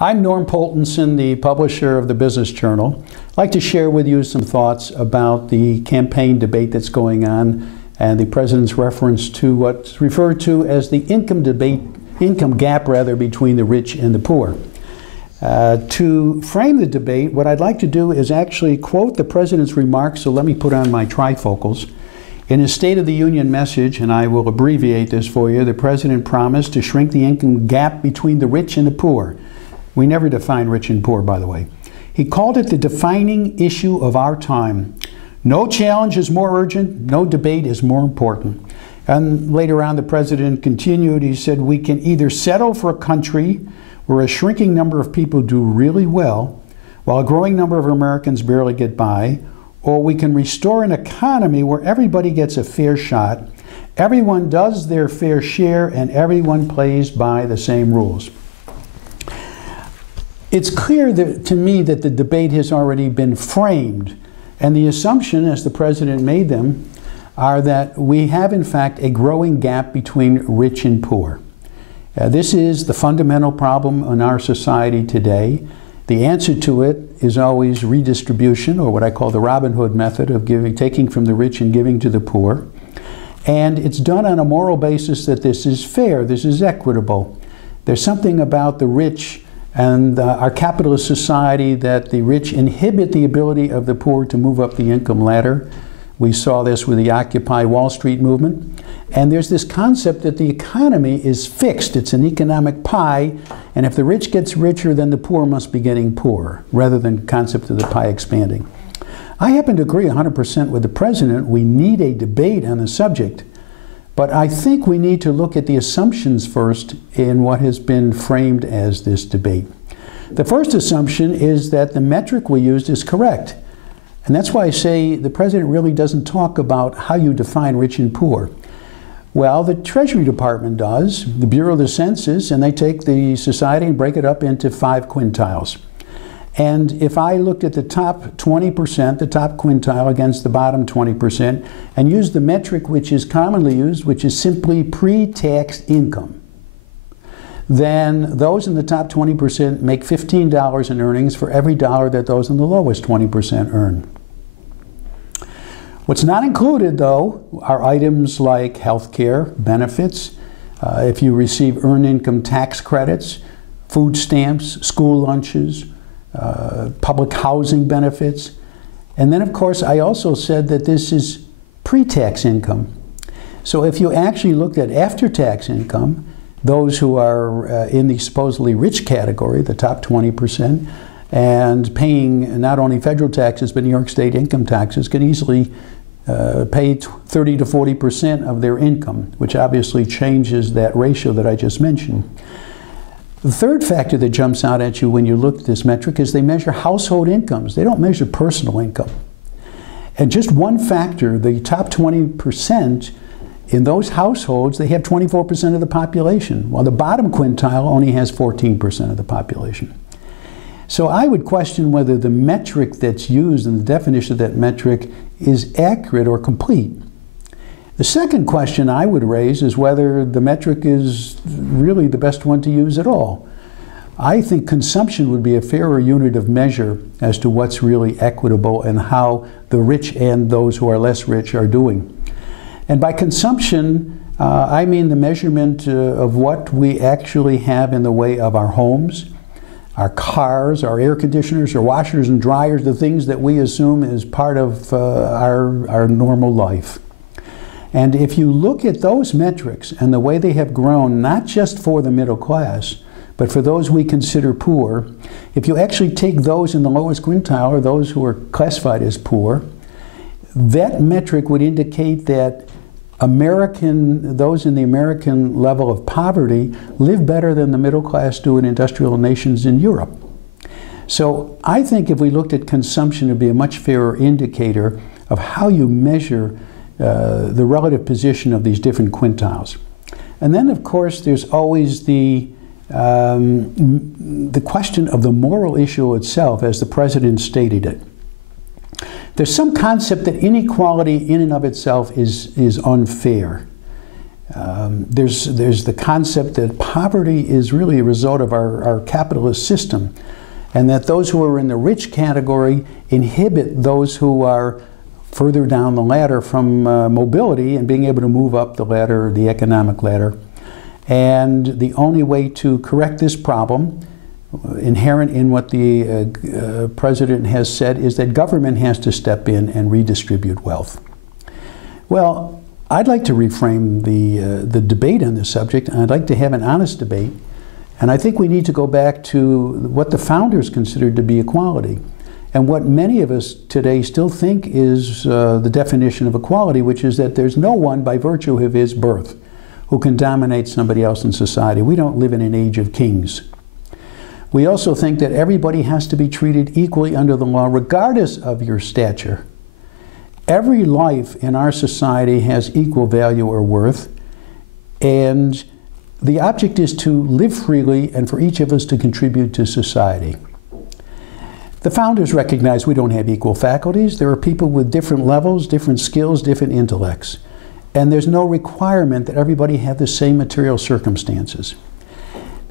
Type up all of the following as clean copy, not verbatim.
I'm Norm Poltenson, the publisher of the Business Journal. I'd like to share with you some thoughts about the campaign debate that's going on and the president's reference to what's referred to as the income gap between the rich and the poor. To frame the debate, what I'd like to do is actually quote the president's remarks, so let me put on my trifocals. In his State of the Union message, and I will abbreviate this for you, the president promised to shrink the income gap between the rich and the poor. We never define rich and poor, by the way. He called it the defining issue of our time. No challenge is more urgent, no debate is more important. And later on, the president continued, he said, we can either settle for a country where a shrinking number of people do really well, while a growing number of Americans barely get by, or we can restore an economy where everybody gets a fair shot, everyone does their fair share, and everyone plays by the same rules. It's clear to me that the debate has already been framed, and the assumption, as the president made them, are that we have in fact a growing gap between rich and poor. This is the fundamental problem in our society today. The answer to it is always redistribution, or what I call the Robin Hood method of taking from the rich and giving to the poor. And it's done on a moral basis that this is fair, this is equitable. There's something about the rich and our capitalist society that the rich inhibit the ability of the poor to move up the income ladder. We saw this with the Occupy Wall Street movement. And there's this concept that the economy is fixed. It's an economic pie, and if the rich gets richer, then the poor must be getting poorer, rather than the concept of the pie expanding. I happen to agree 100% with the president. We need a debate on the subject. But I think we need to look at the assumptions first in what has been framed as this debate. The first assumption is that the metric we used is correct. And that's why I say the president really doesn't talk about how you define rich and poor. Well, the Treasury Department does, the Bureau of the Census, and they take the society and break it up into 5 quintiles. And if I looked at the top 20%, the top quintile against the bottom 20%, and used the metric which is commonly used, which is simply pre-tax income, then those in the top 20% make $15 in earnings for every dollar that those in the lowest 20% earn. What's not included, though, are items like health care, benefits, if you receive earned income tax credits, food stamps, school lunches, public housing benefits. And then, of course, I also said that this is pre-tax income. So if you actually looked at after-tax income, those who are in the supposedly rich category, the top 20%, and paying not only federal taxes but New York State income taxes, can easily pay 30 to 40% of their income, which obviously changes that ratio that I just mentioned. The third factor that jumps out at you when you look at this metric is they measure household incomes. They don't measure personal income. And just one factor, the top 20%, in those households, they have 24% of the population, while the bottom quintile only has 14% of the population. So I would question whether the metric that's used and the definition of that metric is accurate or complete. The second question I would raise is whether the metric is really the best one to use at all. I think consumption would be a fairer unit of measure as to what's really equitable and how the rich and those who are less rich are doing. And by consumption, I mean the measurement of what we actually have in the way of our homes, our cars, our air conditioners, our washers and dryers, the things that we assume is part of our normal life. And if you look at those metrics and the way they have grown, not just for the middle class, but for those we consider poor, if you actually take those in the lowest quintile, or those who are classified as poor, that metric would indicate that those in the American level of poverty live better than the middle class do in industrial nations in Europe. So I think if we looked at consumption, it would be a much fairer indicator of how you measure the relative position of these different quintiles. And then, of course, there's always the question of the moral issue itself, as the president stated it. There's some concept that inequality in and of itself is unfair. There's the concept that poverty is really a result of our capitalist system, and that those who are in the rich category inhibit those who are further down the ladder from mobility and being able to move up the ladder, the economic ladder. And the only way to correct this problem, inherent in what the president has said, is that government has to step in and redistribute wealth. Well, I'd like to reframe the debate on this subject. I'd like to have an honest debate. And I think we need to go back to what the founders considered to be equality, and what many of us today still think is the definition of equality, which is that there's no one, by virtue of his birth, who can dominate somebody else in society. We don't live in an age of kings. We also think that everybody has to be treated equally under the law, regardless of your stature. Every life in our society has equal value or worth, and the object is to live freely and for each of us to contribute to society. The founders recognized we don't have equal faculties. There are people with different levels, different skills, different intellects. And there's no requirement that everybody have the same material circumstances.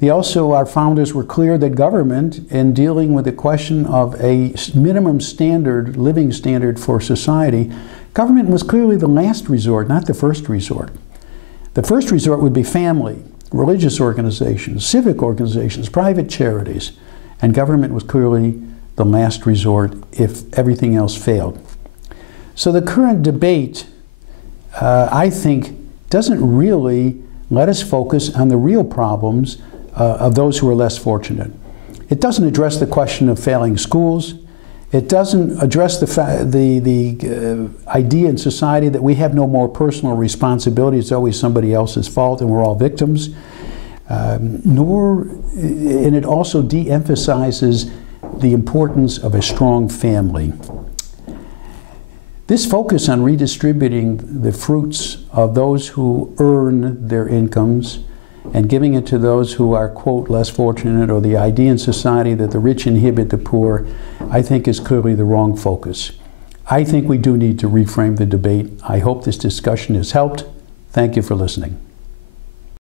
Our founders were clear that government, in dealing with the question of a minimum standard, living standard for society, government was clearly the last resort, not the first resort. The first resort would be family, religious organizations, civic organizations, private charities, and government was clearly the last resort if everything else failed. So the current debate, I think, doesn't really let us focus on the real problems of those who are less fortunate. It doesn't address the question of failing schools. It doesn't address the idea in society that we have no more personal responsibility. It's always somebody else's fault and we're all victims. And it also de-emphasizes the importance of a strong family. This focus on redistributing the fruits of those who earn their incomes and giving it to those who are, quote, less fortunate, or the idea in society that the rich inhibit the poor, I think is clearly the wrong focus. I think we do need to reframe the debate. I hope this discussion has helped. Thank you for listening.